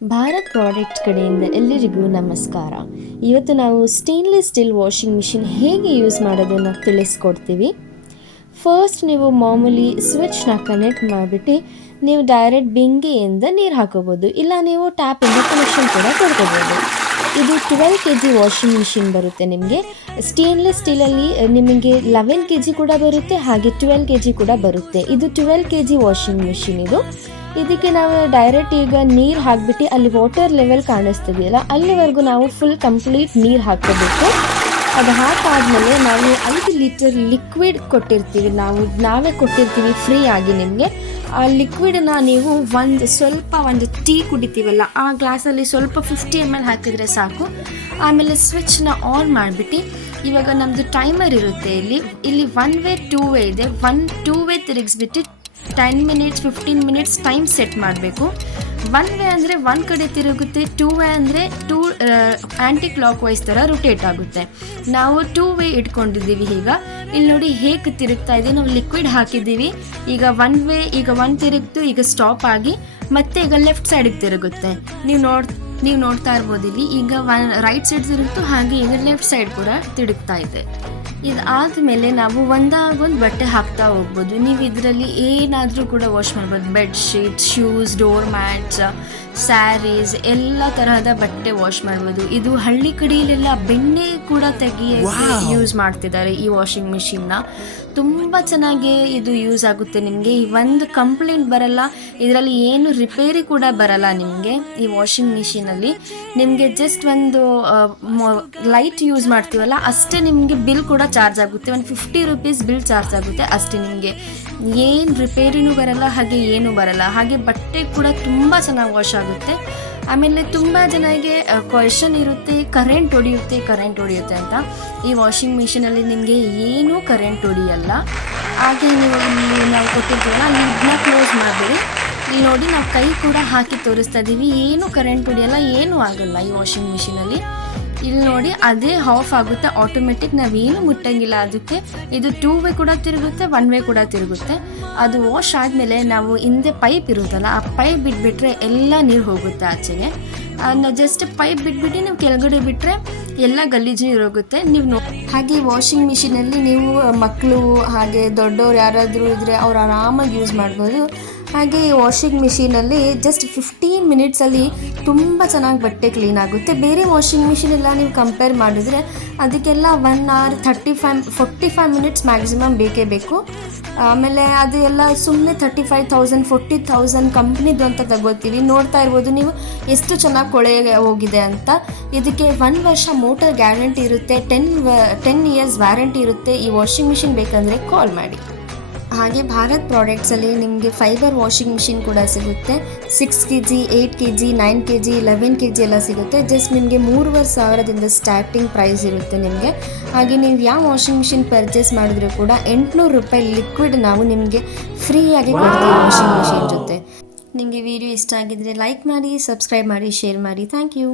Bharat products ಕಡೆಯಿಂದ ಎಲ್ಲರಿಗೂ ನಮಸ್ಕಾರ. ಇವತ್ತು ನಾವು ಸ್ಟೇನ್ಲೆಸ್ ಸ್ಟೀಲ್ ವಾಷಿಂಗ್ ಮಿಷಿನ್ ಹೇಗೆ ಯೂಸ್ ಮಾಡೋದನ್ನು ತಿಳಿಸ್ಕೊಡ್ತೀವಿ. ಫಸ್ಟ್ ನೀವು ಮಾಮೂಲಿ ಸ್ವಿಚ್ನ ಕನೆಕ್ಟ್ ಮಾಡಿಬಿಟ್ಟು ನೀವು ಡೈರೆಕ್ಟ್ ಬೆಂಕಿಯಿಂದ ನೀರು ಹಾಕೋಬೋದು, ಇಲ್ಲ ನೀವು ಟ್ಯಾಪಿಂದ ಕನೆಕ್ಷನ್ ಕೂಡ ಕೊಡ್ಕೋಬೋದು. ಇದು 12 kg ವಾಷಿಂಗ್ ಮಿಷಿನ್ ಬರುತ್ತೆ. ನಿಮಗೆ ಸ್ಟೇನ್ಲೆಸ್ ಸ್ಟೀಲಲ್ಲಿ ನಿಮಗೆ 11 kg ಕೂಡ ಬರುತ್ತೆ, ಹಾಗೆ 12 kg ಕೂಡ ಬರುತ್ತೆ. ಇದು 12 kg ವಾಷಿಂಗ್ ಮಿಷಿನ್. ಇದಕ್ಕೆ ನಾವು ಡೈರೆಕ್ಟ್ ಈಗ ನೀರು ಹಾಕಿಬಿಟ್ಟು ಅಲ್ಲಿ ವಾಟರ್ ಲೆವೆಲ್ ಕಾಣಿಸ್ತಿದೆಯಲ್ಲ ಅಲ್ಲಿವರೆಗೂ ನಾವು ಫುಲ್ ಕಂಪ್ಲೀಟ್ ನೀರು ಹಾಕೋಬೇಕು. ಅದು ಹಾಕಾದ್ಮೇಲೆ ನಾವು 5 ಲೀಟರ್ ಲಿಕ್ವಿಡ್ ಕೊಟ್ಟಿರ್ತೀವಿ, ನಾವೇ ಕೊಟ್ಟಿರ್ತೀವಿ ಫ್ರೀ ಆಗಿ ನಿಮಗೆ. ಆ ಲಿಕ್ವಿಡನ್ನ ನೀವು ಒಂದು ಟೀ ಕುಡಿತೀವಲ್ಲ ಆ ಗ್ಲಾಸಲ್ಲಿ ಸ್ವಲ್ಪ 50 ml ಹಾಕಿದರೆ ಸಾಕು. ಆಮೇಲೆ ಸ್ವಿಚ್ನ ಆನ್ ಮಾಡಿಬಿಟ್ಟು ಇವಾಗ ನಮ್ಮದು ಟೈಮರ್ ಇರುತ್ತೆ. ಇಲ್ಲಿ 1 ವೇ 2 ವೇ ಇದೆ. 2 ವೇ ತಿರುಗಿಸ್ಬಿಟ್ಟು 10 minutes 15 minutes ಟೈಮ್ ಸೆಟ್ ಮಾಡಬೇಕು. 1 ವೇ ಅಂದರೆ 1 ಕಡೆ ತಿರುಗುತ್ತೆ, 2 ವೇ ಅಂದರೆ 2 ಆ್ಯಂಟಿ ಕ್ಲಾಕ್ ವೈಸ್ ಥರ ರೊಟೇಟ್ ಆಗುತ್ತೆ. ನಾವು 2 ವೇ ಇಟ್ಕೊಂಡಿದ್ದೀವಿ. ಈಗ ಇಲ್ಲಿ ನೋಡಿ ಹೇಗೆ ತಿರುಗ್ತಾ ಇದೆ. ನಾವು ಲಿಕ್ವಿಡ್ ಹಾಕಿದ್ದೀವಿ. ಈಗ 1 ವೇ ಈಗ 1 ತಿರುಗ್ತು, ಈಗ ಸ್ಟಾಪ್ ಆಗಿ ಮತ್ತೆ ಈಗ ಲೆಫ್ಟ್ ಸೈಡಿಗೆ ತಿರುಗುತ್ತೆ. ನೀವು ನೋಡ್ತಾ ಇರ್ಬೋದು ಇಲ್ಲಿ ಈಗ ರೈಟ್ ಸೈಡ್ ತಿರುಗ್ತು, ಹಾಗೆ ಈಗ ಲೆಫ್ಟ್ ಸೈಡ್ ಕೂಡ ತಿರುಗ್ತಾ ಇದೆ. ಇದಾದಮೇಲೆ ನಾವು ಒಂದಾಗೊಂದು ಬಟ್ಟೆ ಹಾಕ್ತಾ ಹೋಗ್ಬೋದು. ನೀವು ಇದರಲ್ಲಿ ಏನಾದರೂ ಕೂಡ ವಾಶ್ ಮಾಡ್ಬೋದು. Bedsheet, shoes, door mats, saris, ಎಲ್ಲ ತರಹದ ಬಟ್ಟೆ ವಾಶ್ ಮಾಡ್ಬೋದು. ಇದು ಹಳ್ಳಿ ಕಡೆಯಲ್ಲೆಲ್ಲ ಬೆಣ್ಣೆ ಕೂಡ ತೆಗಿಯೋಕ್ಕೆ ಯೂಸ್ ಮಾಡ್ತಿದ್ದಾರೆ ಈ ವಾಷಿಂಗ್ ಮಿಷಿನ್ನ. ತುಂಬ ಚೆನ್ನಾಗಿ ಇದು ಯೂಸ್ ಆಗುತ್ತೆ. ನಿಮಗೆ ಒಂದು ಕಂಪ್ಲೇಂಟ್ ಬರಲ್ಲ, ಇದರಲ್ಲಿ ಏನು ರಿಪೇರಿ ಕೂಡ ಬರಲ್ಲ ನಿಮಗೆ. ಈ ವಾಷಿಂಗ್ ಮಿಷಿನಲ್ಲಿ ನಿಮಗೆ ಜಸ್ಟ್ ಒಂದು ಲೈಟ್ ಯೂಸ್ ಮಾಡ್ತೀವಲ್ಲ ಅಷ್ಟೇ ನಿಮಗೆ ಬಿಲ್ ಕೂಡ ಚಾರ್ಜ್ ಆಗುತ್ತೆ. ಒಂದು 50 rupees ಬಿಲ್ ಚಾರ್ಜ್ ಆಗುತ್ತೆ ಅಷ್ಟೇ. ನಿಮಗೆ ಏನು ರಿಪೇರಿನೂ ಬರಲ್ಲ, ಹಾಗೆ ಏನೂ ಬರಲ್ಲ. ಹಾಗೆ ಬಟ್ಟೆ ಕೂಡ ತುಂಬ ಚೆನ್ನಾಗಿ ವಾಶ್ ಆಗುತ್ತೆ. ಆಮೇಲೆ ತುಂಬ ಜನರಿಗೆ ಕ್ವೆಶನ್ ಇರುತ್ತೆ, ಕರೆಂಟ್ ಹೊಡೆಯುತ್ತೆ ಅಂತ. ಈ ವಾಷಿಂಗ್ ಮಿಷಿನಲ್ಲಿ ನಿಮಗೆ ಏನೂ ಕರೆಂಟ್ ಹೊಡೆಯಲ್ಲ. ಹಾಗೆ ನಾವು ಕೊಟ್ಟಿರ್ತೀವಲ್ಲ ಲಿಡ್ನ ಕ್ಲೋಸ್ ಮಾಡಿಬಿಡಿ. ಇಲ್ಲಿ ನೋಡಿ ನಾವು ಕೈ ಕೂಡ ಹಾಕಿ ತೋರಿಸ್ತಾ ಇದ್ದೀವಿ, ಏನೂ ಕರೆಂಟ್ ಹೊಡೆಯಲ್ಲ, ಏನೂ ಆಗಲ್ಲ ಈ ವಾಷಿಂಗ್ ಮಿಷಿನಲ್ಲಿ. ಇಲ್ಲಿ ನೋಡಿ ಅದೇ ಆಫ್ ಆಗುತ್ತೆ ಆಟೋಮೆಟಿಕ್, ನಾವೇನು ಮುಟ್ಟಂಗಿಲ್ಲ ಅದಕ್ಕೆ. ಇದು 2 ವೇ ಕೂಡ ತಿರುಗುತ್ತೆ, 1 ವೇ ಕೂಡ ತಿರುಗುತ್ತೆ. ಅದು ವಾಶ್ ಆದಮೇಲೆ ನಾವು ಹಿಂದೆ ಪೈಪ್ ಇರುತ್ತಲ್ಲ ಆ ಪೈಪ್ ಬಿಟ್ಬಿಟ್ರೆ ಎಲ್ಲ ನೀರು ಹೋಗುತ್ತೆ ಆಚೆಗೆ. ನಾವು ಜಸ್ಟ್ ಪೈಪ್ ಬಿಟ್ಬಿಟ್ಟು ನೀವು ಕೆಳಗಡೆ ಬಿಟ್ಟರೆ ಎಲ್ಲ ಗಲೀಜು ಇರೋಗುತ್ತೆ. ಹಾಗೆ ವಾಷಿಂಗ್ ಮಿಷಿನಲ್ಲಿ ನೀವು ಮಕ್ಕಳು ಹಾಗೆ ದೊಡ್ಡವ್ರು ಯಾರಾದರೂ ಇದ್ದರೆ ಅವ್ರು ಆರಾಮಾಗಿ ಯೂಸ್ ಮಾಡ್ಬೋದು. ಹಾಗೆ ಈ ವಾಷಿಂಗ್ ಮಿಷಿನಲ್ಲಿ ಜಸ್ಟ್ 15 minutesಲ್ಲಿ ತುಂಬ ಚೆನ್ನಾಗಿ ಬಟ್ಟೆ ಕ್ಲೀನ್ ಆಗುತ್ತೆ. ಬೇರೆ ವಾಷಿಂಗ್ ಮಿಷಿನ್ ಎಲ್ಲ ನೀವು ಕಂಪೇರ್ ಮಾಡಿದ್ರೆ ಅದಕ್ಕೆಲ್ಲ 1 hour 45 minutes ಮ್ಯಾಕ್ಸಿಮಮ್ ಬೇಕೇ ಬೇಕು. ಆಮೇಲೆ ಅದು ಎಲ್ಲ ಸುಮ್ಮನೆ 35,000 40,000 ಕಂಪ್ನಿದು ಅಂತ ತಗೋತೀವಿ. ನೋಡ್ತಾ ಇರ್ಬೋದು ನೀವು ಎಷ್ಟು ಚೆನ್ನಾಗಿ ಕೊಳೆ ಹೋಗಿದೆ ಅಂತ. ಇದಕ್ಕೆ 1 ವರ್ಷ ಮೋಟರ್ ಗ್ಯಾರಂಟಿ ಇರುತ್ತೆ, 10 years ವ್ಯಾರಂಟಿ ಇರುತ್ತೆ. ಈ ವಾಷಿಂಗ್ ಮಿಷಿನ್ ಬೇಕಂದರೆ ಕಾಲ್ ಮಾಡಿ. ಹಾಗೆ ಭಾರತ್ ಪ್ರಾಡಕ್ಟ್ಸಲ್ಲಿ ನಿಮಗೆ ಫೈಬರ್ ವಾಷಿಂಗ್ ಮಿಷಿನ್ ಕೂಡ ಸಿಗುತ್ತೆ. 6 kg 8 kg 9 kg 11 kg ಎಲ್ಲ ಸಿಗುತ್ತೆ. ಜಸ್ಟ್ ನಿಮಗೆ 3,500 ಸ್ಟಾರ್ಟಿಂಗ್ ಪ್ರೈಸ್ ಇರುತ್ತೆ ನಿಮಗೆ. ಹಾಗೆ ನೀವು ಯಾವ ವಾಷಿಂಗ್ ಮಿಷಿನ್ ಪರ್ಚೇಸ್ ಮಾಡಿದ್ರು ಕೂಡ 800 ರೂಪಾಯಿ ಲಿಕ್ವಿಡ್ ನಾವು ನಿಮಗೆ ಫ್ರೀಯಾಗಿ ಕೊಡ್ತೀವಿ ವಾಷಿಂಗ್ ಮಿಷಿನ್ ಜೊತೆ. ನಿಮಗೆ ವಿಡಿಯೋ ಇಷ್ಟ ಆಗಿದ್ದರೆ ಲೈಕ್ ಮಾಡಿ, ಸಬ್ಸ್ಕ್ರೈಬ್ ಮಾಡಿ, ಶೇರ್ ಮಾಡಿ. Thank you.